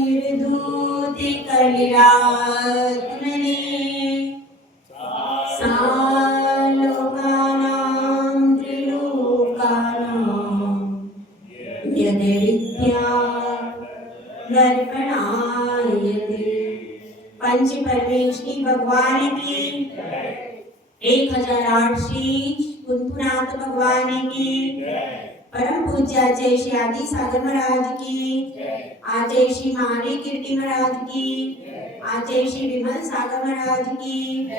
निर्धूति कलिरात्मने सालोकानां त्रिलोकानां यद्विद्या दर्पणायते। पंच परमेश्वरी भगवान की 1008 श्री कुंथुनाथ भगवान की परम पूज्य आचार्य श्री आदि सागर महाराज की, आचार्य श्री महावीर कीर्ति महाराज की, आचार्य श्री विमल सागर महाराज की,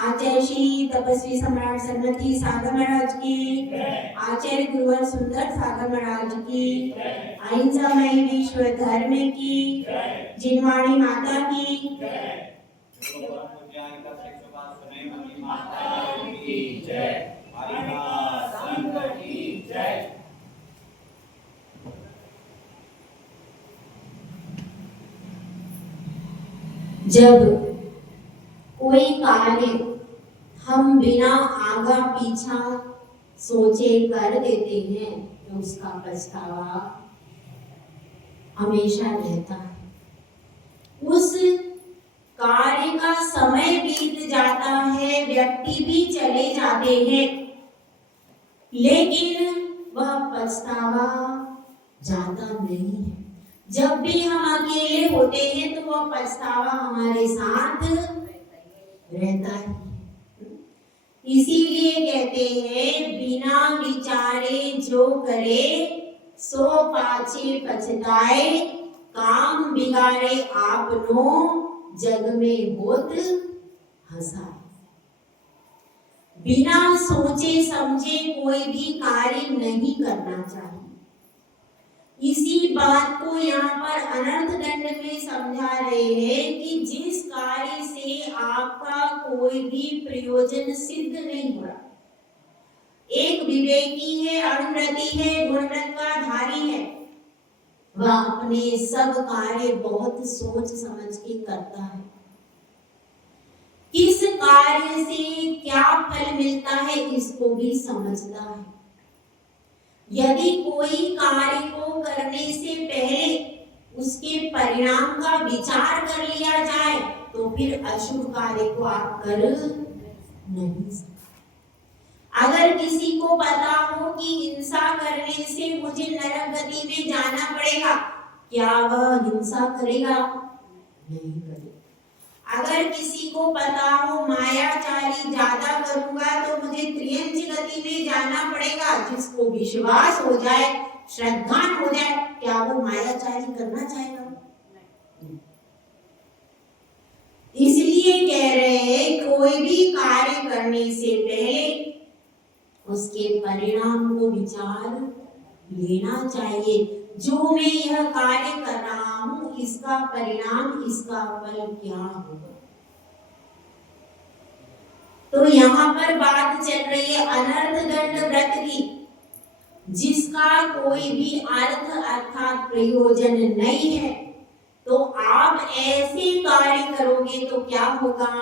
आचार्य श्री तपस्वी सम्राट सन्मति सागर महाराज की, आचार्य गुरुवर सुंदर सागर महाराज की, अहिंसामयी विश्व धर्म की, जिनवाणी माता की, जब कोई कार्य हम बिना आगा पीछा सोचे कर देते हैं तो उसका पछतावा हमेशा रहता है। उस कार्य का समय बीत जाता है, व्यक्ति भी चले जाते हैं, लेकिन वह पछतावा जाता नहीं है। जब भी हम अकेले होते हैं तो वह पछतावा हमारे साथ रहता है। इसीलिए कहते हैं बिना विचारे जो करे सो पाछे पछताए, काम बिगाड़े आपनो जग में होत हंसाए। बिना सोचे समझे कोई भी कार्य नहीं करना चाहिए। इसी बात को यहाँ पर अनर्थ दंड में समझा रहे हैं कि जिस कार्य से आपका कोई भी प्रयोजन सिद्ध नहीं हो रहा, एक विवेकी है, अनुव्रती है, गुणव्रत का धारी है, वह अपने सब कार्य बहुत सोच समझ के करता है। किस कार्य से क्या फल मिलता है इसको भी समझता है। यदि कोई कार्य को करने से पहले उसके परिणाम का विचार कर लिया जाए तो फिर अशुभ कार्य को आप कर नहीं सकते। अगर किसी को पता हो कि हिंसा करने से मुझे नरक गति में जाना पड़ेगा, क्या वह हिंसा करेगा? नहीं करेगा। अगर किसी को पता हो मायाचारी ज्यादा करूंगा तो मुझे त्रियंच गति में जाना पड़ेगा, जिसको विश्वास हो जाए, श्रद्धा हो जाए, क्या वो मायाचारी करना चाहेगा? इसलिए कह रहे हैं कोई भी कार्य करने से पहले उसके परिणाम को विचार लेना चाहिए। जो मैं यह कार्य कर रहा हूं, इसका परिणाम, इसका फल क्या होगा। तो यहाँ पर बात चल रही है अनर्थ दंड व्रत की, जिसका कोई भी अर्थ अर्थात प्रयोजन नहीं है। तो आप ऐसे कार्य करोगे तो क्या होगा?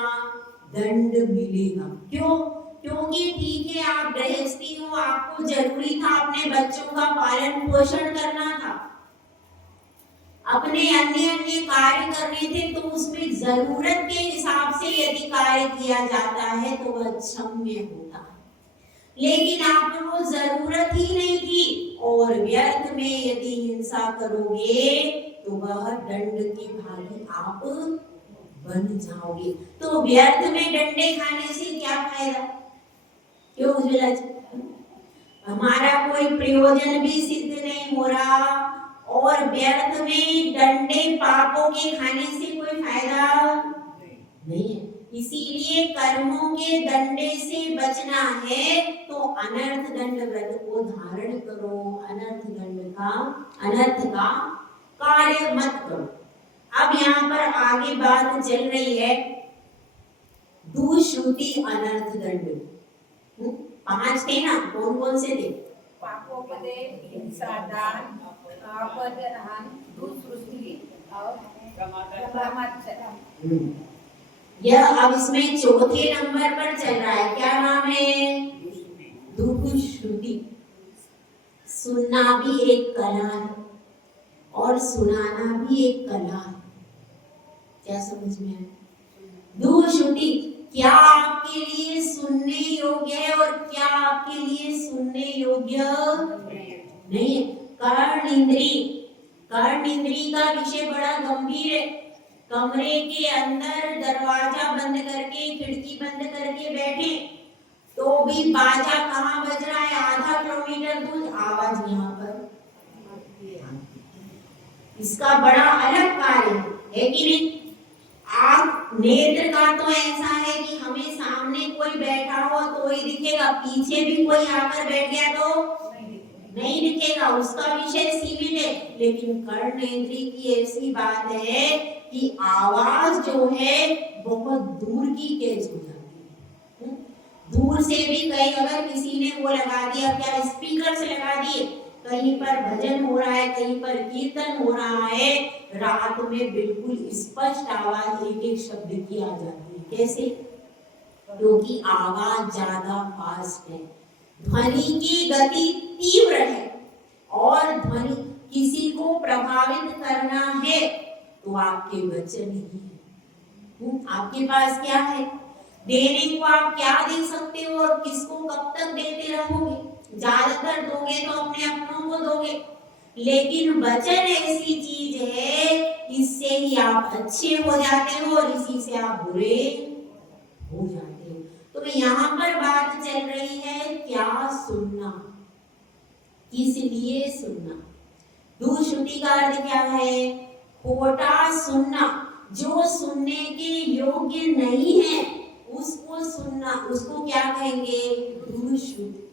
दंड मिलेगा। क्यों? क्योंकि ठीक है आप गृहस्थी हो, आपको जरूरी था अपने बच्चों का पालन पोषण करना था, अपने अन्य अन्य कार्य करने थे, तो उसमें जरूरत के हिसाब से यदि कार्य किया जाता है तो वह क्षम्य होता है। लेकिन आपको जरूरत ही नहीं थी और व्यर्थ में यदि हिंसा करोगे तो वह दंड के भागी आप बन जाओगे। तो व्यर्थ में डंडे खाने से क्या फायदा? क्यों उज्ज्वला जी? हमारा कोई प्रयोजन भी सिद्ध नहीं हो रहा और व्यर्थ में डंडे पापों के खाने से कोई फायदा नहीं है। इसीलिए कर्मों के दंडे से बचना है तो अनर्थ दंड व्रत को धारण करो। अनर्थ का कार्य मत करो। अब यहाँ पर आगे बात चल रही है दुष्श्रुति अनर्थ दंड। 5 थे ना, कौन कौन से थे? पापोपदेश, हिंसा, दान, अपदहान, दुष्श्रुति और ब्रह्मचर्य। यह अब इसमें चौथे नंबर पर चल रहा है। क्या नाम है? दुष्श्रुति। सुनना भी एक कला है। और सुनाना भी एक कला है। क्या समझ में आया? दुश्रुति क्या आपके लिए सुनने योग्य है और क्या आपके लिए सुनने योग्य नहीं है। कर्ण इंद्री का विषय बड़ा गंभीर है। कमरे के अंदर दरवाजा बंद करके खिड़की बंद करके बैठे तो भी बाजा कहाँ बज रहा है, आधा किलोमीटर दूर, आवाज यहाँ पर। इसका बड़ा अलग कार्य है कि नहीं। आप नेत्र का तो ऐसा है कि हमें सामने कोई बैठा हो तो ही दिखेगा, पीछे भी कोई आकर बैठ गया तो नहीं दिखेगा, उसका विषय सीमित है। लेकिन कर्णेंद्रिय की ऐसी बात है कि आवाज जो है बहुत दूर की कैच हो जाती है। दूर से भी कहीं अगर किसी ने वो लगा दिया, क्या स्पीकर से लगा दिए, कहीं पर भजन हो रहा है, कहीं पर कीर्तन हो रहा है, रात में बिल्कुल स्पष्ट आवाज एक एक शब्द की आ जाती है। कैसे? क्योंकि आवाज ज्यादा फास्ट है, ध्वनि की गति तीव्र है और ध्वनि किसी को प्रभावित करना है तो आपके वचन ही है। आपके पास क्या है देने को, आप क्या दे सकते हो और किसको कब तक देते रहोगे? ज्यादातर दोगे तो अपने अपनों को दोगे, लेकिन वचन ऐसी चीज है इससे ही आप अच्छे हो जाते हो और इसी से आप बुरे हो जाते हो। तो यहाँ पर बात चल रही है क्या सुनना, किस लिए सुनना। दुश्रुति का अर्थ क्या है? खोटा सुनना, जो सुनने के योग्य नहीं है उसको सुनना, उसको क्या कहेंगे? दुश्रुति।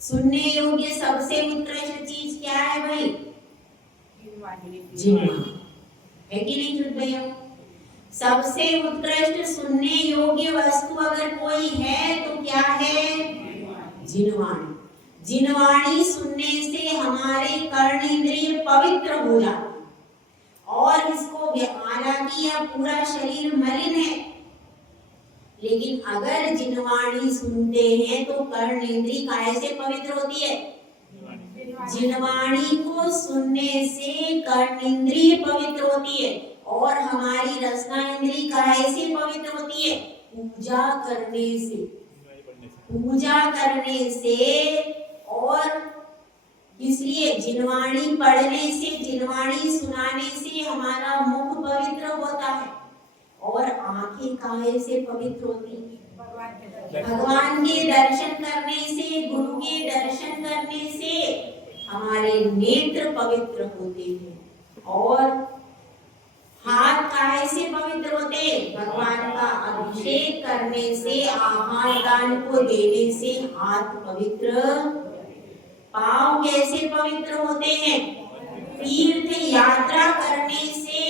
सुनने योग्य सबसे उत्कृष्ट चीज क्या है भाई? जिह्वा है कि नहीं झूठ भैया? सबसे उत्कृष्ट सुनने योग्य वस्तु अगर कोई है तो क्या है? जिह्वाणी। जिह्वाणी सुनने से हमारे कर्णेंद्रिय पवित्र हो जाते और इसको, हालांकि यह पूरा शरीर मलिन है, लेकिन अगर जिह्वाणी सुनते हैं तो कर्णेंद्रिय कैसे पवित्र होती है? जिह्वाणी को सुनने से कर्णेंद्रिय पवित्र होती है और हमारी रसना इंद्रिय कैसे पवित्र होती है? पूजा करने से। पूजा करने से और इसलिए जिह्वाणी पढ़ने से, जिह्वाणी सुनाने से हमारा मुख पवित्र होता है और आंखें काहे से पवित्र होती हैं? भगवान के दर्शन करने से, गुरु के दर्शन करने से हमारे नेत्र पवित्र होते हैं। और हाथ काहे से पवित्र होते? भगवान का अभिषेक करने से, आहार दान को देने से हाथ पवित्र। पांव कैसे पवित्र होते हैं? तीर्थ यात्रा करने से,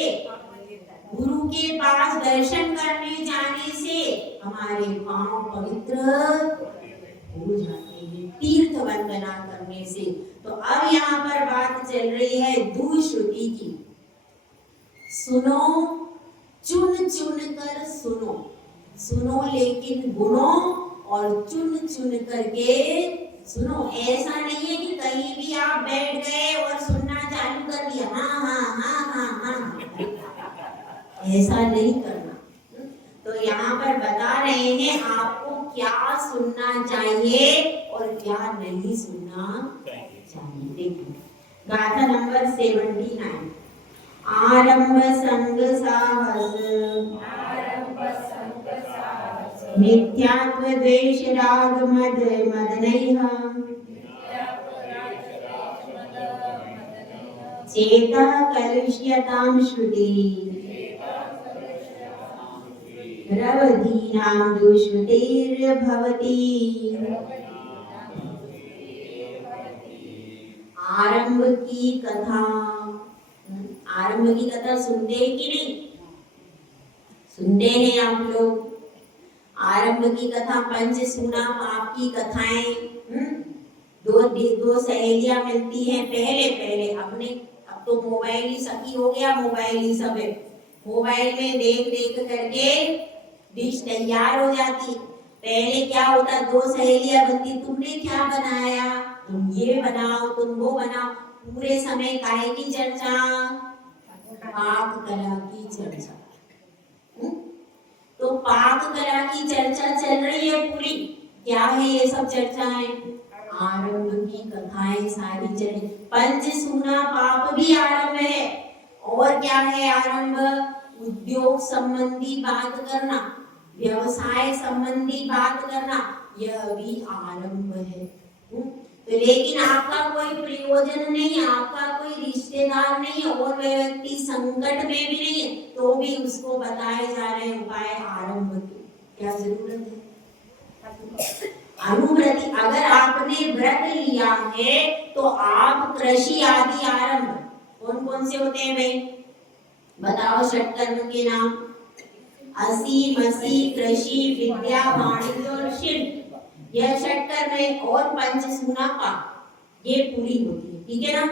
गुरु के पास दर्शन करने जाने से हमारे पांव पवित्र हो जाते हैं, तीर्थ वंदना करने से। तो अब यहाँ पर बात चल रही है दुश्रुति की। सुनो, चुन चुन कर सुनो, सुनो लेकिन गुणों और चुन चुन करके सुनो। ऐसा नहीं है कि कहीं भी आप बैठ गए और सुनना चालू कर दिया, हाँ हाँ हाँ हाँ हाँ, ऐसा नहीं करना। तो यहाँ पर बता रहे हैं आपको क्या सुनना चाहिए और क्या नहीं सुनना चाहिए। देखिए गाथा नंबर 79। आरंभ संग साहस, मिथ्यात्व द्वेष राग मद मदनैः, चेतः कलुष्यतां श्रुति, रवधीनां दुष्कृतिर्भवति। आरंभ की कथा, आरंभ की कथा सुनते हैं कि नहीं? सुनते हैं आप लोग? आरंभ की कथा, पंचसूना पाप की कथाएं। दो सहेलियां मिलती हैं पहले अपने, अब तो मोबाइल ही सखी हो गया, मोबाइल ही सब है। मोबाइल में देख करके डिश तैयार हो जाती। पहले क्या होता, दो सहेलियां बनती, तुमने क्या बनाया, तुम ये बनाओ, तुम वो बनाओ। पूरे समय काहे की चर्चा? पाक कला की चर्चा। तो पाक कला की चर्चा चल रही है पूरी। क्या है ये सब चर्चाएं? आरंभ की कथाएं सारी चली। पंचसूना पाप भी आरंभ है। और क्या है आरंभ? उद्योग संबंधी बात करना, व्यवसाय संबंधी बात करना, यह भी आरंभ है। तो लेकिन आपका कोई प्रयोजन नहीं, आपका कोई रिश्तेदार नहीं है और वह व्यक्ति संकट में भी नहीं है, तो भी उसको बताए जा रहे उपाय आरंभ के। क्या जरूरत है? अनुव्रति, अगर आपने व्रत लिया है तो आप कृषि आदि आरंभ, कौन कौन से होते हैं भाई? बताओ षटकर्म के नाम। असी, मसी, कृषि, विद्या, वाणिज्य और शिल्प, यह षटकर्म है। और पंचसूना पाक, ये पूरी होती है, ठीक है ना?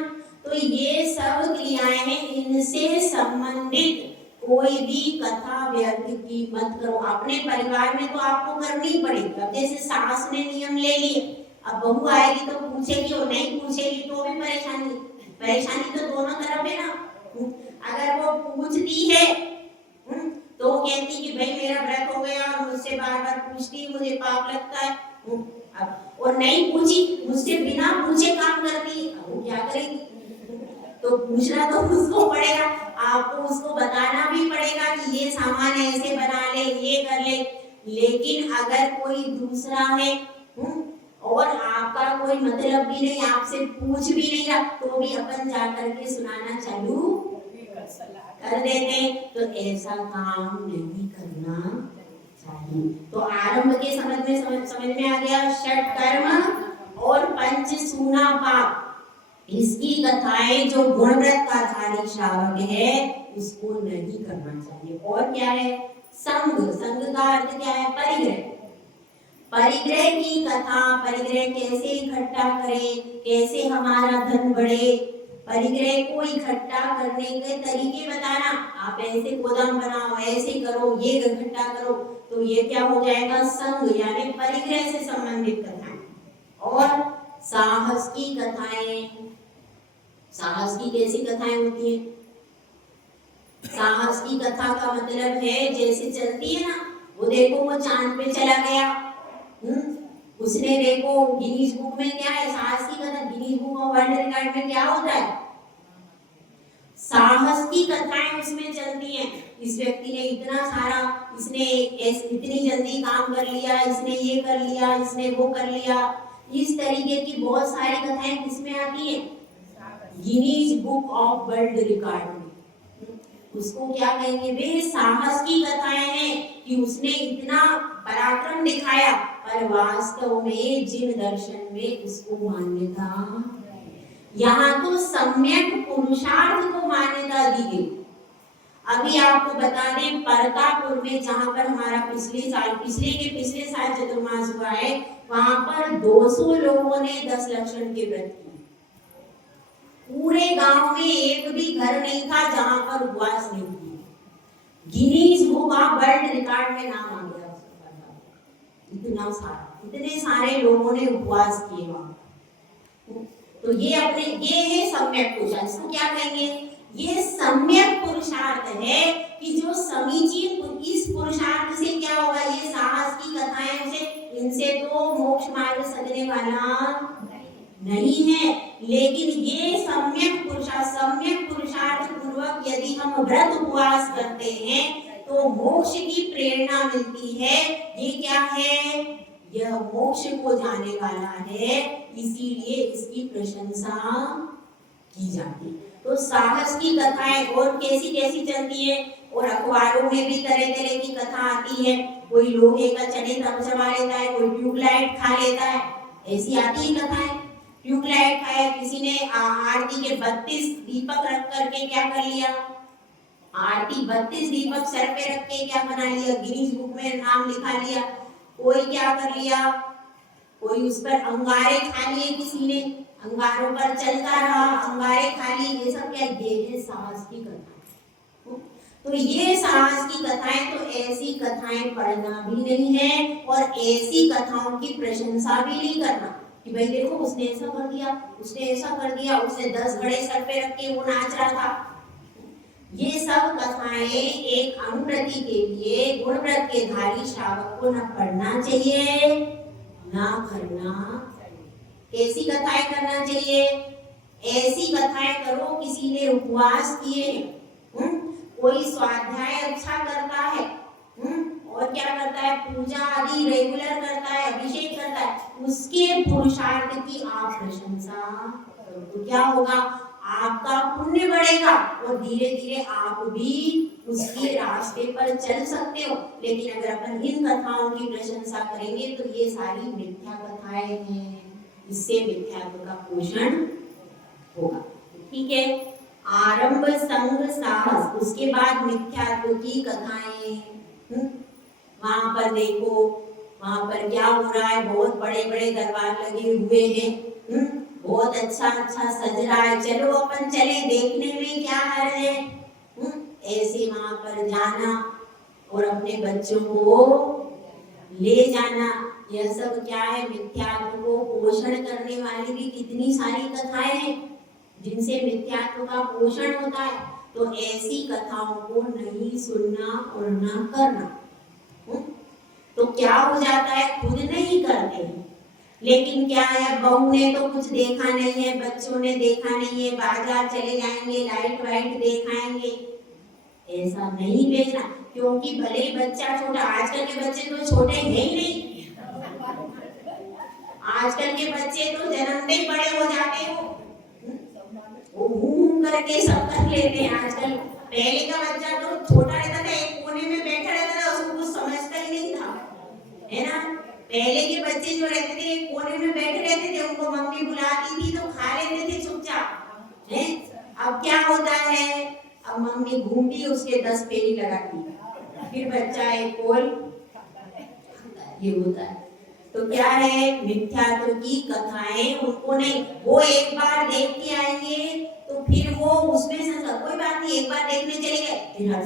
तो ये सब क्रियाएं हैं, इनसे संबंधित कोई भी कथा व्यर्थ की मत करो। अपने परिवार में तो आपको करनी पड़ेगी। अब जैसे सास ने नियम ले लिए, अब बहू आएगी तो पूछेगी, और नहीं पूछेगी तो भी परेशानी। परेशानी तो दोनों तरफ है ना। अगर वो पूछती है तो वो कहती कि भाई मेरा व्रत हो गया और मुझसे बार बार पूछती, मुझे पाप लगता है। और नहीं पूछी, मुझसे बिना पूछे काम करती, अब वो क्या करेगी? तो पूछना तो उसको पड़ेगा, आपको उसको बताना भी पड़ेगा कि ये सामान ऐसे बना ले, ये कर ले। लेकिन अगर कोई दूसरा है और आपका कोई मतलब भी नहीं, आपसे पूछ भी नहीं रहा, तो भी अपन जा करके सुनाना चालू कर देते, तो ऐसा काम नहीं करना चाहिए। तो आरंभ के समझ में आ गया। षटकर्म और पंचसूना पाक, इसकी कथाएं जो गुणव्रत का धारी श्रावक है उसको नहीं करना चाहिए। और क्या है? संग, संग का अर्थ क्या है? परिग्रह। परिग्रह की कथा, परिग्रह कैसे इकट्ठा करें, कैसे हमारा धन बढ़े, परिग्रह को इकट्ठा करने के तरीके बताना। आप ऐसे गोदाम बनाओ, ऐसे करो, ये इकट्ठा करो, तो ये क्या हो जाएगा? संग, यानी परिग्रह से संबंधित कथाएं। और साहस की कथाएं, साहस की कैसी कथाएं होती है? साहस की कथा का मतलब है, जैसे चलती है ना, वो देखो वो चांद पे चला गया, उसने देखो गिनीज बुक में क्या है? साहस की कथा, Guinness book of world record में क्या होता है? साहस की कथाएं उसमें चलती हैं। इस व्यक्ति ने इतना सारा, इसने इतनी जल्दी काम कर लिया, इसने ये कर लिया, इसने वो कर लिया। इस तरीके की बहुत सारी कथाएं किसमें आती हैं? Guinness book of world record में। उसको क्या कहेंगे? वे साहस की कथाएं हैं कि उसने इतना पराक्रम दिखाया, पर वास्तव में जिन दर्शन में उसको मान्यता, यहाँ तो सम्यक पुरुषार्थ को मान्यता दी गई। अभी आपको बता दें, परतापुर में जहाँ पर हमारा पिछले साल चतुर्मास हुआ है, वहां पर 200 लोगों ने 10 लक्षण के व्रत किए। पूरे गांव में एक भी घर नहीं था जहां पर उपवास नहीं किए। Guinness book of world record में नाम आ गया उसका। इतने सारे लोगों ने उपवास किए वहां। तो ये है सम्यक पुरुषार्थ। इसको क्या कहेंगे? ये सम्यक पुरुषार्थ है कि जो समीचीन, इस पुरुषार्थ से क्या होगा? ये साहस की कथाएं से, इनसे तो मोक्ष मार्ग सजने वाला नहीं है। लेकिन ये सम्यक पुरुषार्थ पूर्वक यदि हम व्रत उपवास करते हैं तो मोक्ष की प्रेरणा मिलती है। ये क्या है? यह मोक्ष को जाने वाला है, इसीलिए इसकी प्रशंसा की जाती। तो साहस की कथाएं और कैसी कैसी चलती है, और अखबारों में भी तरह तरह की कथा आती है। कोई लोहे का चने चबा लेता है, कोई ट्यूबलाइट खा लेता है, ऐसी आती है कथाएं। ट्यूबलाइट खाया, किसी ने आरती के 32 दीपक रख करके क्या कर लिया? आरती 32 दीपक सर पे रख के क्या बना लिया? गिनीज बुक में नाम लिखा लिया। कोई क्या कर लिया? कोई उस पर अंगारे खा लिए, किसी ने अंगारों पर चलता रहा, अंगारे खा लिए। ये सब क्या? ये है साहस की कथाएं। तो ये साहस की कथाएं, तो ऐसी कथाएं पढ़ना भी नहीं है और ऐसी कथाओं की प्रशंसा भी नहीं करना। कि भाई देखो उसने ऐसा कर दिया, उसने ऐसा कर दिया, उसने 10 घड़े सर पे रख के वो नाच रहा था। ये सब कथाएं एक अनुव्रती के लिए, गुणव्रत के धारी श्रावक को न पढ़ना चाहिए ना करना। कैसी कथाएं करना चाहिए? ऐसी कथाएं करो किसी ने उपवास किए, कोई स्वाध्याय अच्छा करता है, और क्या करता है, पूजा आदि रेगुलर करता है, अभिषेक करता है, उसके पुरुषार्थ की आप प्रशंसा करो। तो क्या होगा, आपका पुण्य बढ़ेगा और धीरे धीरे आप भी उसके रास्ते पर चल सकते हो। लेकिन अगर अपन इन कथाओं की प्रशंसा करेंगे तो ये सारी मिथ्या कथाएं हैं, इससे मिथ्यात्व का पोषण होगा। ठीक है, आरंभ संग साहस, उसके बाद मिथ्यात्व की कथाएं। वहां पर देखो, वहां पर क्या हो रहा है, बहुत बड़े बड़े दरबार लगे हुए हैं, बहुत अच्छा अच्छा सज रहा है, चलो अपन चले देखने में क्या हर्ज है। ऐसे वहां पर जाना और अपने बच्चों को ले जाना, यह सब क्या है, मिथ्यात्व को पोषण करने वाली भी कितनी सारी कथाएं हैं जिनसे मिथ्यात्व का पोषण होता है। तो ऐसी कथाओं को नहीं सुनना और न करना। तो क्या हो जाता है, खुद नहीं करते हैं, लेकिन क्या है, बहू ने तो कुछ देखा नहीं है, बच्चों ने देखा नहीं है, बाजार चले जाएंगे, लाइट वाइट दिखाएंगे। ऐसा नहीं भेजना, क्योंकि भले ही बच्चा छोटा, आजकल के बच्चे तो छोटे हैं ही नहीं, आजकल के बच्चे तो जन्मते ही बड़े हो जाते हो, वो घूम करके सब कर लेते हैं आजकल। पहले का बच्चा तो छोटा रहता था, एक कोने में बैठा रहता था, उसको कुछ समझता ही नहीं था, है ना। पहले के बच्चे जो रहते थे एक कोने में बैठे रहते थे, उनको मम्मी बुलाती थी तो खा लेते थे चुपचाप, है। अब क्या होता है, अब मम्मी घूमती उसके 10 पेरी लगाती, फिर बच्चा एक कोल, ये होता है। तो क्या है, मिथ्यात्व की कथाएं उनको नहीं, वो एक बार देख के आएंगे तो फिर वो उसमें से कोई बात नहीं, एक बार देखने चले गए, फिर हर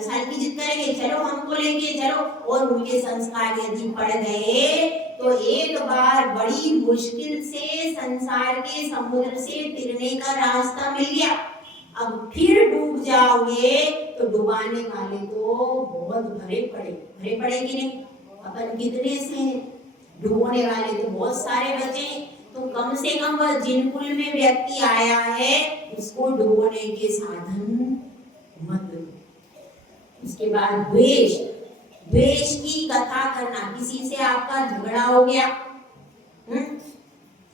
साल की जिद करेंगे, चलो हमको लेके चलो। और उनके संस्कार यदि पड़ गए तो एक बार बड़ी मुश्किल से संसार के समुद्र से तिरने का रास्ता मिल गया, अब फिर डूब जाओगे तो डुबाने वाले तो बहुत भरे पड़े कि नहीं। अपन कितने से डूबने वाले तो बहुत सारे बचे, तो कम से कम वह जिन कुल में व्यक्ति आया है उसको डूबने के साधन मत दो। उसके बाद द्वेष की कथा करना, किसी से आपका झगड़ा हो गया,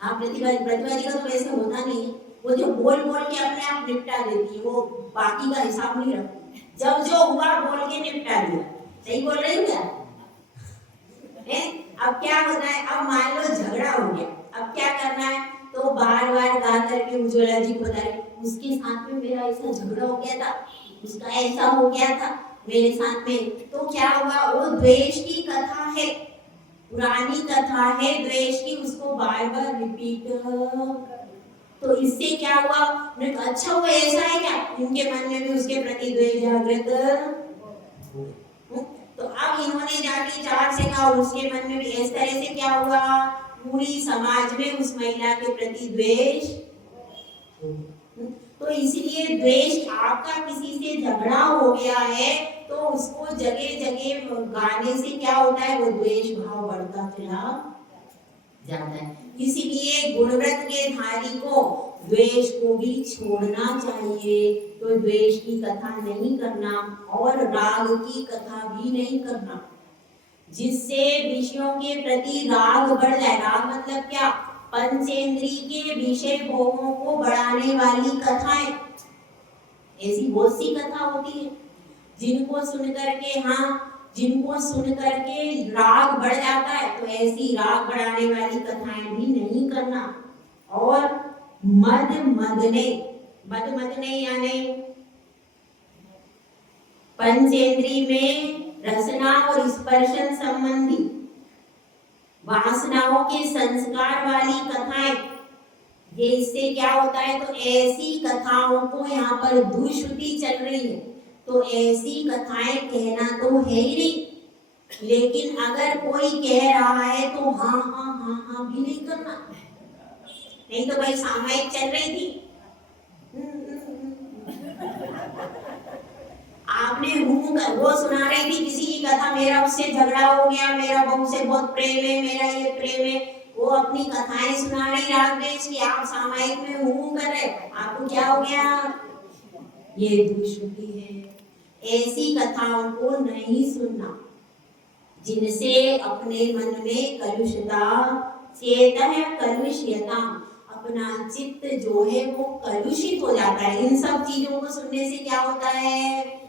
आप प्रतिवादी का तो वैसे होता नहीं है, वो जो बोल के अपने आप निपटा देती है, वो बाकी का हिसाब नहीं रखती, जब जो हुआ बोल के निपटा दिया। सही बोल रही हूँ क्या? अब क्या होता है, अब मान लो झगड़ा हो गया, अब क्या करना है, तो बार बार गा करके उज्ज्वला जी को बताए, उसके साथ में मेरा ऐसा झगड़ा हो गया था, उसका ऐसा हो गया था मेरे साथ में। तो क्या हुआ, वो द्वेष की कथा है, पुरानी कथा है द्वेष की, उसको बार बार रिपीट। तो इससे क्या हुआ, अच्छा वो ऐसा है क्या, उनके मन में भी उसके प्रति द्वेष जागृत। तो अब इन्होंने जाके 4 से कहा, उसके मन में भी इस तरह से क्या हुआ, पूरी समाज में उस महिला के प्रति द्वेष। तो इसलिए द्वेष, आपका किसी से झगड़ा हो गया है तो उसको जगह जगह गाने से क्या होता है, वो द्वेष भाव बढ़ता चला जाता है। इसीलिए गुणव्रत के धारी को द्वेष को भी छोड़ना चाहिए। तो द्वेष की कथा नहीं करना और राग की कथा भी नहीं करना, जिससे विषयों के प्रति राग बढ़ जाए। राग मतलब क्या, पंचेंद्रिय के विषय भोगों को बढ़ाने वाली कथाएं। ऐसी बहुत सी कथा होती है जिनको सुन करके राग बढ़ जाता है, तो ऐसी राग बढ़ाने वाली कथाएं भी नहीं करना। और मदने यानी पंचेंद्रिय में रसना और स्पर्शन संबंधी वासनाओं के संस्कार वाली कथाएं, ये इससे क्या होता है, तो ऐसी कथाओं को यहाँ पर दुश्रुति चल रही है, तो ऐसी कथाएं कहना तो है ही नहीं। लेकिन अगर कोई कह रहा है तो हाँ हाँ हाँ हाँ भी नहीं करना, नहीं तो भाई सामयिक चल रही थी, आपने हूं कर वो सुना रही थी किसी की कथा, मेरा उससे झगड़ा हो गया, मेरा बहू से बहुत प्रेम है, मेरा ये प्रेम है, वो अपनी कथाएं सुना रही राग देश की, आप सामायिक में हूं कर रहे, आपको क्या हो गया? ये दुष्टि है। ऐसी कथाओं को नहीं सुनना जिनसे अपने मन में कलुषता, चेतः कलुष्यता, अपना चित्त जो है वो कलुषित हो जाता है। इन सब चीजों को सुनने से क्या होता है?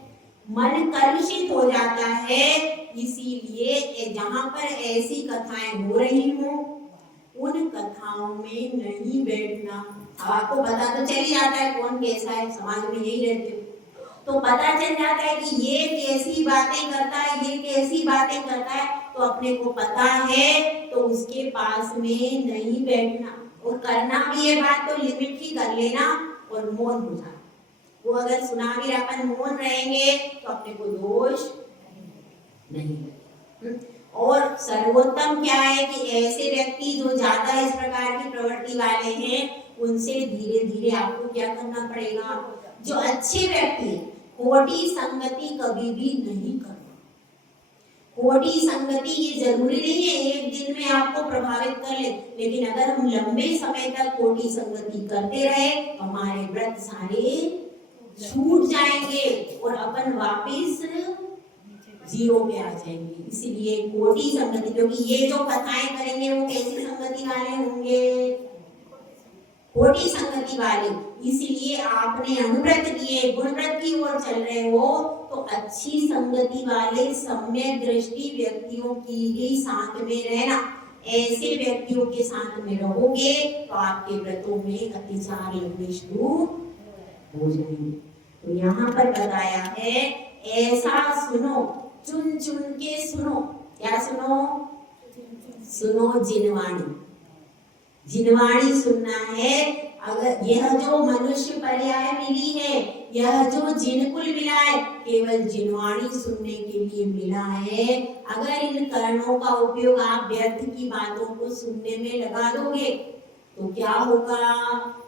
मन कलुषित हो जाता है। इसीलिए जहां पर ऐसी कथाएं हो रही हो उन कथाओं में नहीं बैठना। अब आपको पता तो चल ही जाता है कौन कैसा है, समाज में यही रहते हो तो पता चल जाता है कि ये कैसी बातें करता है, ये कैसी बातें करता है, तो अपने को पता है तो उसके पास में नहीं बैठना, और करना भी ये बात तो लिमिट की कर लेना और मौन हो जाना। वो अगर सुना भी अपन मौन रहेंगे तो अपने को दोष नहीं। और सर्वोत्तम क्या है कि ऐसे व्यक्ति जो ज्यादा इस प्रकार की प्रवृत्ति वाले हैं उनसे धीरे धीरे आपको क्या करना पड़ेगा? जो अच्छे व्यक्ति हैं, कोटि संगति कभी भी नहीं करना। कोटि संगति ये जरूरी नहीं है एक दिन में आपको प्रभावित कर ले, लेकिन अगर हम लंबे समय तक कोटि संगति करते रहे तो हमारे व्रत सारे छूट जाएंगे और अपन वापिस जीरो पे आ जाएंगे। इसलिए कोटि संगति, क्योंकि ये जो कथाएं करेंगे वो कैसी संगति वाले होंगे? कोटि संगति वाले। इसलिए आपने अनुव्रत किए, गुणव्रत की ओर चल रहे हो तो अच्छी संगति वाले सम्यक दृष्टि व्यक्तियों की ही साथ में रहना। ऐसे व्यक्तियों के साथ में रहोगे तो आपके व्रतों में अतिचार लगने शुरू हो जाएंगे। तो यहाँ पर बताया है ऐसा सुनो, चुन चुन के सुनो। क्या सुनो? सुनो जिनवाणी। जिनवाणी सुनना है। अगर यह जो मनुष्य पर्याय मिली है, यह जो जिनकुल मिला है, केवल जिनवाणी सुनने के लिए मिला है। अगर इन कर्णों का उपयोग आप व्यर्थ की बातों को सुनने में लगा दोगे तो क्या होगा?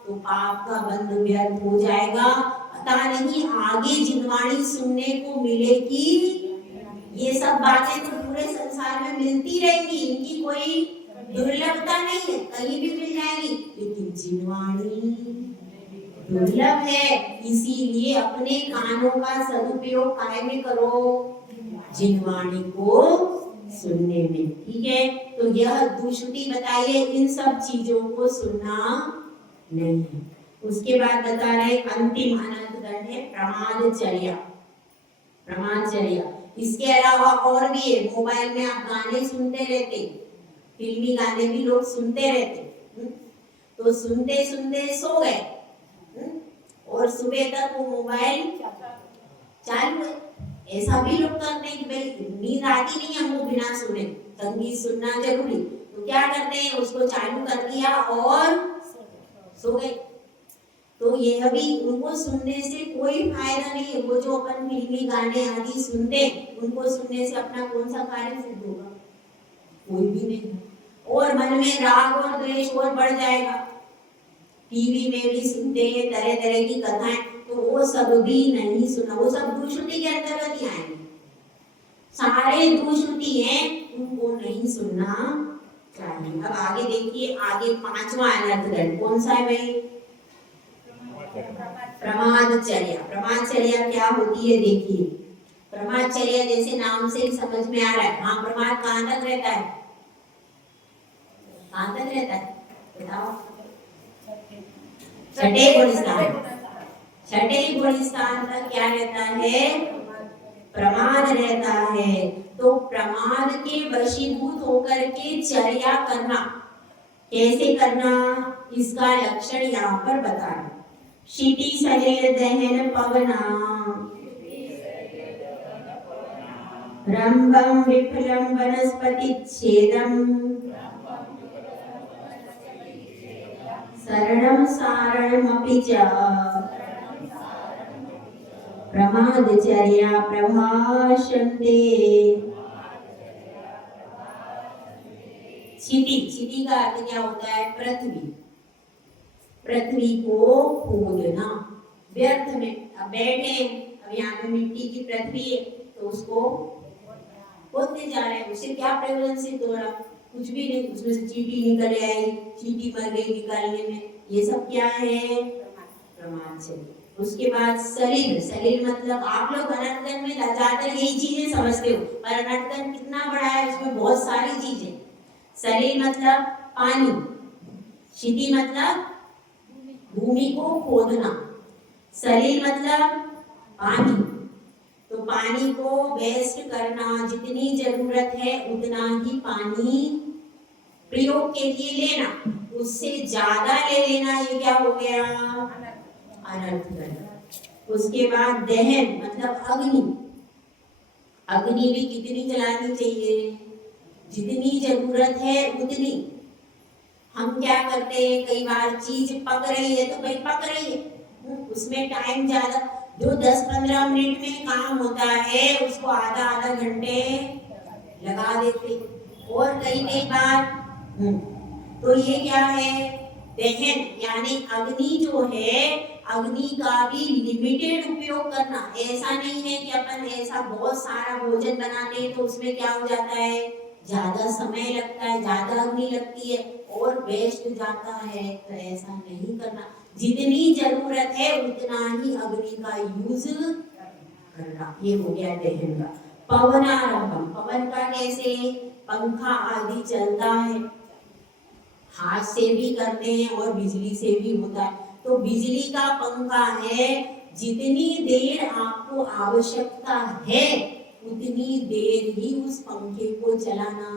तो पाप का बंध व्यर्थ हो जाएगा। पता नहीं आगे जिनवाणी सुनने को मिलेगी। ये सब बातें तो पूरे संसार में मिलती रहेंगी, इनकी कोई दुर्लभता नहीं है, कहीं भी मिल जाएगी, लेकिन जिनवाणी दुर्लभ है। इसीलिए अपने कानों का सदुपयोग काहे में करो? जिनवाणी को सुनने में। ठीक है, तो यह दुष्टि बताइए, इन सब चीजों को सुनना नहीं है। उसके बाद बता रहे अंतिम अनंत दंड है प्रमादचर्या। प्रमादचर्या इसके अलावा और भी है। मोबाइल में आप गाने सुनते रहते, फिल्मी गाने भी लोग सुनते रहते, तो सुनते सुनते सो गए और सुबह तक वो मोबाइल चालू है। ऐसा भी लोग करते हैं कि भाई नींद आती नहीं हमको बिना सुने, संगीत सुनना जरूरी, तो क्या करते हैं उसको चालू कर दिया और सो गए। तो यह भी उनको सुनने से कोई फायदा नहीं है। वो जो अपन फिल्मी गाने आदि सुनते उनको सुनने से अपना कौन सा कार्य सिद्ध होगा? कोई भी नहीं। और मन में राग और द्वेष और बढ़ जाएगा। टीवी में भी सुनते हैं तरह तरह की कथाएं, तो वो सब भी नहीं सुना, वो सब दुष्टि के अंतर्गत ही आएंगे। सारे दुष्टि हैं, उनको नहीं सुनना चाहिए। अब आगे देखिए, आगे पांचवा अनर्थ दंड कौन सा है भाई? प्रमादचर्या। प्रमादचर्या क्या होती है देखिए। प्रमादचर्या जैसे नाम से समझ में आ रहा है। हाँ, प्रमाद कहाँ तक रहता है? कहाँ तक रहता है बताओ? छठे गुणस्थान। छठे गुणस्थान तक क्या रहता है? प्रमाद रहता है। तो प्रमाद के वशीभूत होकर के चर्या करना, कैसे करना इसका लक्षण यहाँ पर बता रहे। क्षिति सलिल दहन पवना, रंभं विफलं वनस्पति छेदं, शरणं सारणमपि च प्रमादचर्या प्रभाषन्ते क्षिति का अर्थ क्या होता है? पृथ्वी। पृथ्वी को खोदना, व्यर्थ में। अब बैठे, अब यहाँ पे मिट्टी की पृथ्वी है तो उसको खोदते जा रहे हैं, उससे क्या प्रयोजन सिद्ध हो रहा? कुछ भी नहीं, उसमें से चींटी निकल आई, चींटी मर गई निकालने में, ये सब क्या है? प्रमाद। चलिए उसके बाद सलिल। सलिल मतलब आप लोग अनर्थन में ज्यादातर यही चीजें समझते हो, पर अनर्थन कितना बड़ा है, उसमें बहुत सारी चीजें। सलिल मतलब पानी, क्षिति मतलब भूमि को खोदना, सलिल मतलब पानी। तो पानी को वेस्ट करना, जितनी जरूरत है उतना ही पानी प्रयोग के लिए लेना, उससे ज्यादा ले लेना, ये क्या हो गया? अनर्थ करना। उसके बाद दहन मतलब अग्नि। अग्नि भी कितनी जलानी चाहिए? जितनी जरूरत है उतनी। हम क्या करते हैं, कई बार चीज पक रही है तो भाई पक रही है, उसमें टाइम ज्यादा, जो 10-15 मिनट में काम होता है उसको आधा घंटे लगा देते। और कई बार तो ये क्या है? दहन यानी अग्नि जो है, अग्नि का भी लिमिटेड उपयोग करना। ऐसा नहीं है कि अपन ऐसा बहुत सारा भोजन बनाते हैं तो उसमें क्या हो जाता है, ज्यादा समय लगता है, ज्यादा अग्नि लगती है और वेस्ट जाता है। तो ऐसा नहीं करना, जितनी जरूरत है उतना ही अग्नि का यूज करना। ये हो गया दहन का। पवनारंभम, पवन का कैसे? पंखा आदि चलता है, हाथ से भी करते हैं और बिजली से भी होता है। तो बिजली का पंखा है, जितनी देर आपको आवश्यकता है उतनी देर ही उस पंखे को चलाना।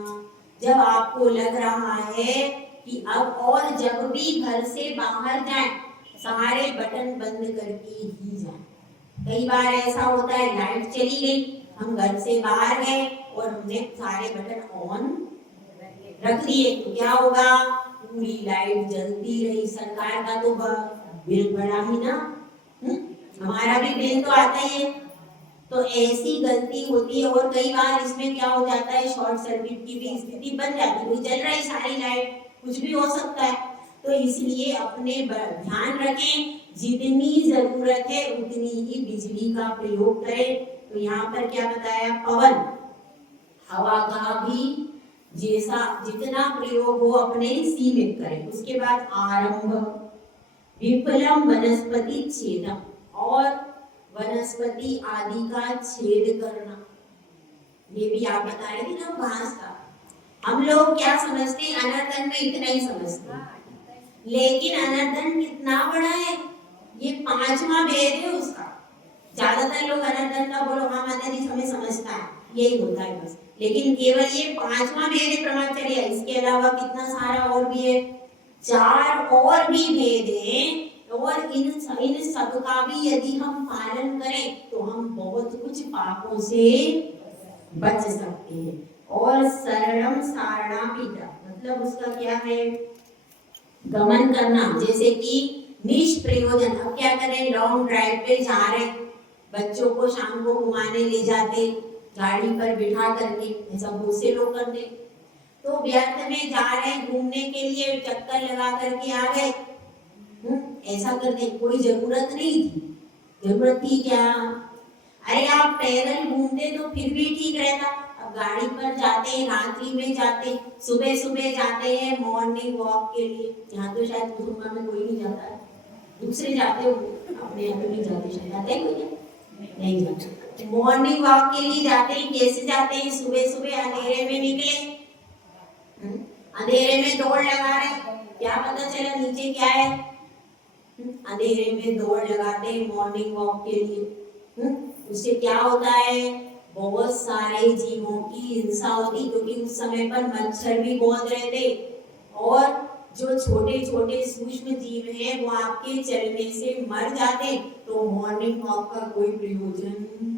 जब आपको लग रहा है कि अब, और जब भी घर से बाहर जाएं सारे बटन बंद करके ही जाएं। कई बार ऐसा होता है लाइट चली गई, हम घर से बाहर गए और हमने सारे बटन ऑन रख दिए, तो क्या होगा? पूरी लाइट जलती रही। सरकार का तो बिल बढ़ा ही ना, हमारा भी बिल तो आता ही है। तो ऐसी गलती होती है। और कई बार इसमें क्या हो जाता है, शॉर्ट सर्किट की भी स्थिति बन जाती है, जल रही सारी लाइट, कुछ भी हो सकता है। तो इसलिए अपने ध्यान रखें, जितनी जरूरत है उतनी ही बिजली का प्रयोग करें। तो यहाँ पर क्या बताया? पवन, हवा का भी जैसा जितना प्रयोग हो अपने सीमित करें। उसके बाद आरंभ, विफलम वनस्पति छेदम, और वनस्पति आदि का छेद करना। ये भी आप बता रहे थे ना, घास का। हम लोग क्या समझते हैं, अनर्थन में इतना ही समझते हैं, लेकिन अनर्थन कितना बड़ा है, ये 5वां भेद है उसका। ज्यादातर लोग अनर्थन का बोलो हाँ माता जी हमें समझता है, यही होता है बस, लेकिन केवल ये 5वां भेद है ब्रह्मचर्य। इसके अलावा कितना सारा और भी है, 4 और भी भेद हैं। और इन सब का भी यदि हम पालन करें तो हम बहुत कुछ पापों से बच सकते हैं। और शरणम सारणापिता मतलब उसका क्या है? गमन करना। जैसे कि निष्प्रयोजन, अब क्या करें, लॉन्ग ड्राइव पे जा रहे, बच्चों को शाम को घुमाने ले जाते गाड़ी पर बिठा करके, ऐसा बहुत से लोग करते। तो व्यर्थ में जा रहे हैं घूमने के लिए, चक्कर लगा करके आ गए, ऐसा करते, कोई जरूरत नहीं थी। जरूरत थी क्या? अरे आप पैदल घूमते तो फिर भी ठीक रहता। अब गाड़ी पर जाते हैं, रात्रि में जाते, सुबह सुबह जाते हैं मॉर्निंग वॉक के लिए। यहाँ तो शायद कुसुम्बा में कोई नहीं जाता है, दूसरे जाते हो, अपने यहाँ तो नहीं जाते, शायद जाते हैं कोई नहीं जाते। मॉर्निंग वॉक के लिए जाते हैं, कैसे जाते हैं? सुबह सुबह अंधेरे में निकले, अंधेरे में दौड़ लगा रहे, क्या पता चला नीचे क्या है, अंधेरे में दौड़ लगाते हैं मॉर्निंग वॉक के लिए। उससे क्या होता है? बहुत सारे जीवों की हिंसा होती, क्योंकि उस समय पर मच्छर भी बहुत रहते और जो छोटे छोटे सूक्ष्म जीव हैं वो आपके चलने से मर जाते। तो मॉर्निंग वॉक का कोई प्रयोजन नहीं।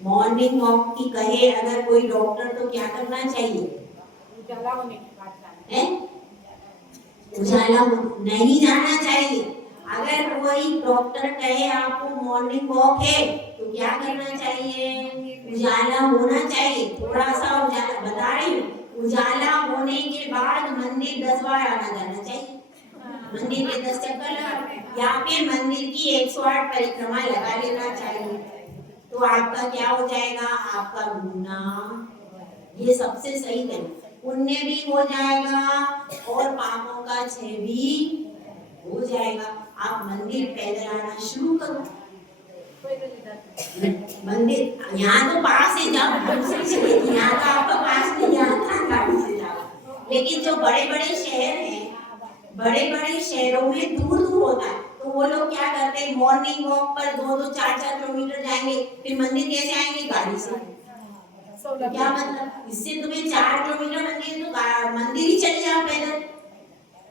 मॉर्निंग वॉक की कहे अगर कोई डॉक्टर तो क्या करना चाहिए? उजाला नहीं जाना चाहिए, अगर कोई डॉक्टर कहे आपको मॉर्निंग वॉक है तो क्या करना चाहिए? उजाला होना चाहिए, थोड़ा सा उजाला बता रही हूँ। उजाला होने के बाद मंदिर 10 बार आना जाना चाहिए, मंदिर के 10 चक्कर लगा, या फिर मंदिर की 108 परिक्रमा लगा लेना चाहिए। तो आपका क्या हो जाएगा? आपका गुनाह, ये सबसे सही तरीका, पुण्य भी हो जाएगा और पापों का क्षय भी हो जाएगा। आप मंदिर पैदल आना शुरू करो। मंदिर यहाँ तो पास ही जाओ, दूसरी जगह यहाँ तो आपका पास नहीं, यहाँ कहाँ गाड़ी से जाओ। लेकिन जो बड़े बड़े शहर हैं, बड़े बड़े शहरों में दूर दूर होता है, तो वो लोग क्या करते हैं? मॉर्निंग वॉक पर 2-2, 4-4 किलोमीटर जाएंगे, फिर मंदिर कैसे आएंगे? गाड़ी से। तो क्या मतलब? इससे तुम्हें 4 किलोमीटर मंदिर, तो मंदिर ही चले जाओ पैदल।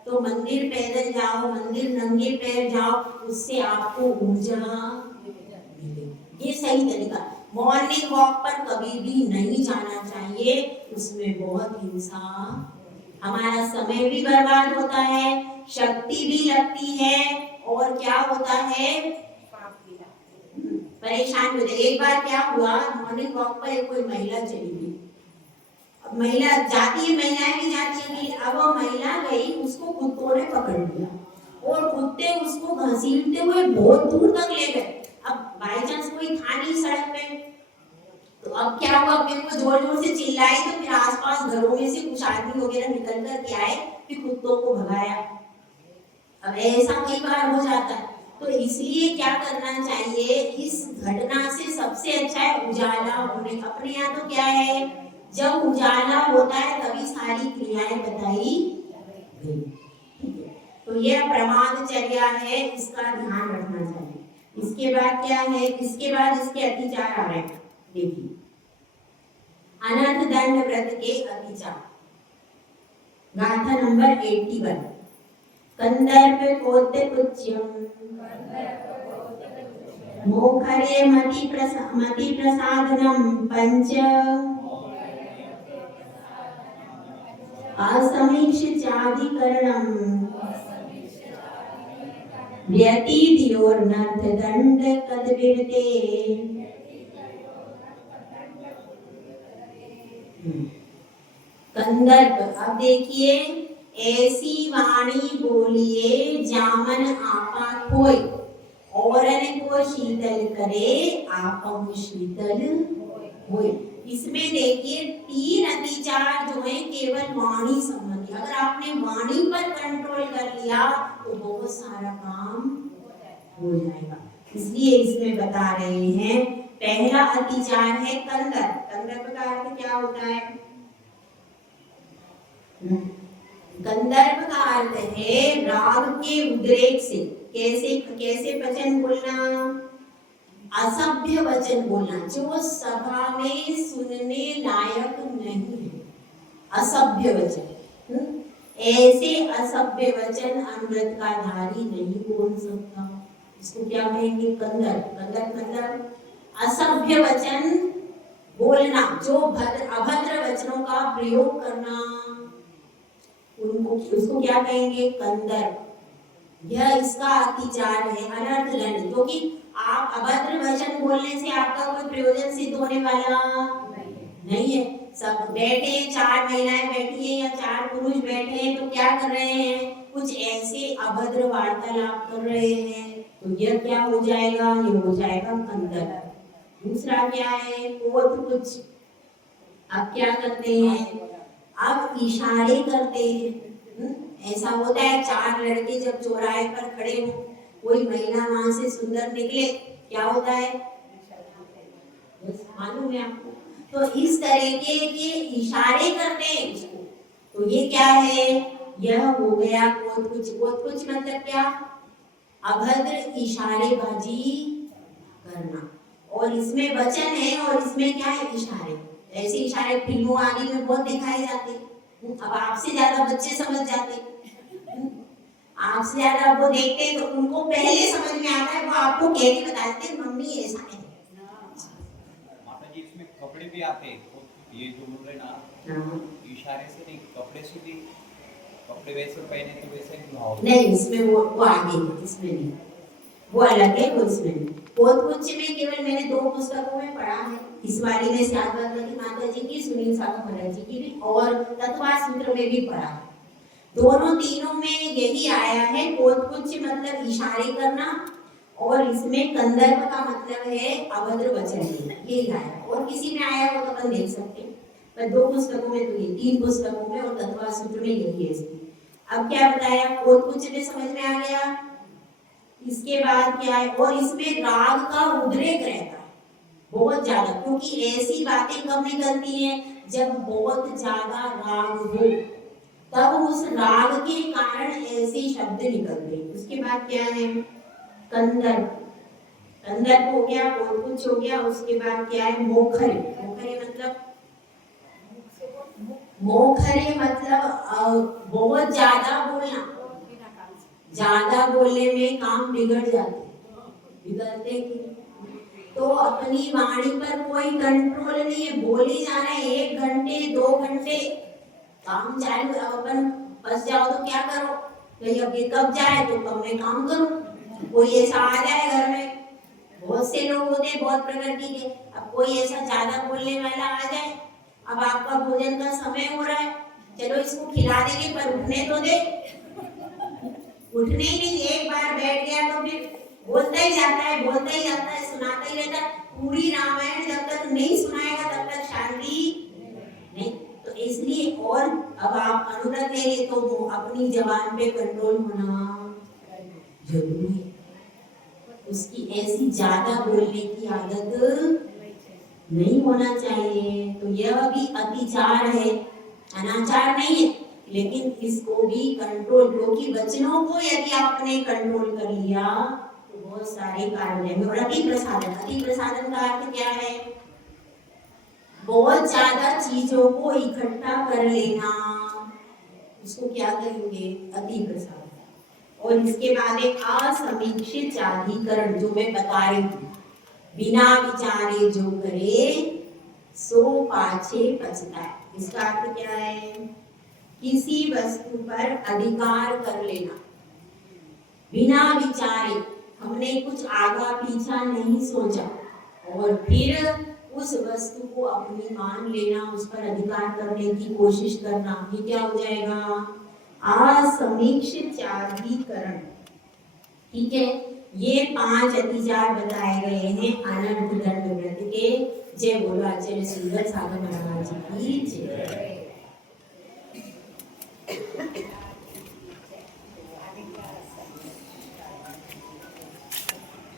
तो मंदिर पैदल जाओ, मंदिर नंगे पैर जाओ, उससे आपको ऊर्जा मिलेगी। ये सही तरीका। मॉर्निंग वॉक पर कभी भी नहीं जाना चाहिए, उसमें बहुत हिंसा, हमारा समय भी बर्बाद होता है, शक्ति भी लगती है, और क्या होता है? परेशान होते। एक बार क्या हुआ, मॉर्निंग वॉक पर एक कोई महिला चली गई। अब महिला जाती है, महिलाएं भी जाती है, अब वो महिला गई, उसको कुत्तों ने पकड़ लिया और कुत्ते उसको घसीटते हुए बहुत दूर तक ले गए। अब बाई चांस कोई था नहीं सड़क पे, तो अब क्या हुआ? फिर वो जोर जोर से चिल्लाई, तो फिर आसपास घरों में से कुछ आदमी वगैरह निकल कर के आए, फिर कुत्तों को भगाया। अब ऐसा कई बार हो जाता है, तो इसलिए क्या करना चाहिए? इस घटना से सबसे अच्छा है उजाला होने का। अपने यहाँ तो क्या है, जब उजाला होता है तभी सारी क्रियाएं बताई गई। तो यह प्रमादचर्या है, इसका ध्यान रखना चाहिए। इसके बाद क्या है? इसके बाद इसके अतिचार आ रहे हैं, देखिए। अनर्थ दंड व्रत के अतिचार, गाथा नंबर 81। कंदर्प कोत्य पुच्यम मोखरे मति प्रसादनम पंच असमीक्षिताधिकरणम व्यतीतियोर्नर्थ दंड कदविरते। कंदर्प, अब देखिए, ऐसी वाणी बोलिए जामन आपा खोय, औरन को शीतल करे आपहु शीतल होय। इसमें देखिए 3 अतिचार जो है केवल वाणी संबंधी। अगर आपने वाणी पर कंट्रोल कर लिया तो बहुत सारा काम हो जाएगा। इसलिए इसमें बता रहे हैं, पहला अतिचार है कंदर्प। कंदर्प का अर्थ क्या होता है? कंदर्प का अर्थ है राग के उद्रेक से कैसे कैसे वचन बोलना, असभ्य वचन बोलना, जो सभा में सुनने लायक नहीं है, असभ्य वचन। ऐसे असभ्य वचन अमृत का धारी नहीं बोल सकता। इसको क्या कहेंगे? कंदर्प। कंदर्प मतलब असभ्य वचन बोलना, जो अभद्र वचनों का प्रयोग करना, उनको उसको क्या कहेंगे? कंदर्प। यह इसका अतिचार है, अनर्थ दंड। क्योंकि आप अभद्र वचन बोलने से आपका कोई प्रयोजन सिद्ध होने वाला नहीं है। सब बैठे, 4 महिलाएं बैठी हैं या 4 पुरुष बैठे हैं, तो क्या कर रहे हैं? कुछ ऐसे अभद्र वार्तालाप कर रहे हैं, तो यह क्या हो जाएगा? ये हो जाएगा कंदर्प। दूसरा क्या है? कोट कुछ। अब क्या करते हैं? अब इशारे करते हैं। ऐसा होता है 4 लड़के जब चौराहे पर खड़े हो, कोई महिला वहां से सुंदर निकले, क्या होता है? मालूम है आपको? तो इस तरीके के इशारे करते हैं इसको। तो ये क्या है? यह हो गया कोत कुछ। कोत कुछ मतलब क्या? अभद्र इशारेबाजी करना। और इसमें वचन है और इसमें क्या है? इशारे। ऐसे इशारे फिल्मों आदि में बहुत दिखाए जाते। अब आपसे ज्यादा बच्चे समझ जाते, आपसे ज्यादा वो देखते हैं तो उनको पहले समझ में आता है, वो आपको कह के बताते हैं मम्मी ऐसा है। माता जी इसमें कपड़े भी आते हैं, तो ये जो बोल रहे ना इशारे से नहीं, कपड़े से भी कपड़े वैसे पहने तो वैसे नहीं नहीं, इसमें वो आगे है, इसमें नहीं, वो अलग है, वो इसमें नहीं। पोथपुंज में केवल मैंने 2 पुस्तकों में पढ़ा है, इस वाली ने श्याम भगवती माता जी की, सुनील सागर महाराज जी की भी, और तत्वा सूत्र में भी पढ़ा है। दोनों तीनों में यही आया है, पोथपुंज मतलब इशारे करना, और इसमें कंदर्प का मतलब है अभद्र वचन, यही आया। और किसी में आया हो तो अपन देख सकते हैं, पर 2 पुस्तकों में तो ये, 3 पुस्तकों में और तत्वा सूत्र में यही है इसकी। अब क्या बताया, पोथपुंज में समझ में आ गया। इसके बाद क्या है, और इसमें राग का उद्रेक रहता है बहुत ज्यादा, क्योंकि ऐसी बातें कब निकलती हैं जब बहुत ज्यादा राग हो, तब उस राग के कारण ऐसे शब्द निकलते हैं। उसके बाद क्या है, कंदर्प, कंदर्प हो गया, पोथपुंज हो गया। उसके बाद क्या है, मोखरे, मोखरे मतलब, मोखरे मतलब बहुत ज्यादा बोलना, ज्यादा बोलने में काम बिगड़ जाते, बिगड़ते कि तो अपनी वाणी पर कोई कंट्रोल नहीं है, बोली जाना है 1 घंटे 2 घंटे काम चालू, अपन फंस जाओ तो क्या करो, तो अब ये कब जाए तो कब मैं काम करूं। कोई ऐसा आ जाए घर में, बहुत से लोग होते हैं बहुत प्रकृति के, अब कोई ऐसा ज्यादा बोलने वाला आ जाए, अब आपका भोजन का समय हो रहा है, चलो इसको खिला देंगे पर उठने तो दे, उठने ही नहीं, एक बार बैठ गया तो फिर बोलता ही जाता है, बोलता ही जाता है, सुनाता ही रहता है। पूरी रामायण जब तक नहीं सुनाएगा तब तक शांति नहीं। तो इसलिए, और अब आप अनुव्रत ले रहे तो वो अपनी जबान पे कंट्रोल होना जरूरी है, उसकी ऐसी ज्यादा बोलने की आदत नहीं होना चाहिए। तो यह भी अतिचार है, अनाचार नहीं है, लेकिन इसको भी कंट्रोल, क्योंकि वचनों को यदि आपने कंट्रोल कर लिया तो बहुत सारे कार्य हो जाएंगे। और अति प्रसादन, अति प्रसादन का अर्थ क्या है, बहुत ज्यादा चीजों को इकट्ठा कर लेना, उसको क्या कहेंगे, अति प्रसादन। और इसके बाद एक असमीक्षित चाधिकरण, जो मैं बता रही थी, बिना विचारे जो करे सो पाछे पछताए। इसका अर्थ क्या है, किसी वस्तु पर अधिकार कर लेना बिना विचारे, हमने कुछ आगा पीछा नहीं सोचा और फिर उस वस्तु को अपनी मान लेना, उस पर अधिकार करने की कोशिश करना, ये क्या हो जाएगा, असमीक्षित चाधिकरण। ठीक है, ये 5 अतिचार बताए गए हैं अनर्थ दंड व्रत के। जय बोलो आचार्य सुंदर सागर महाराज की जय।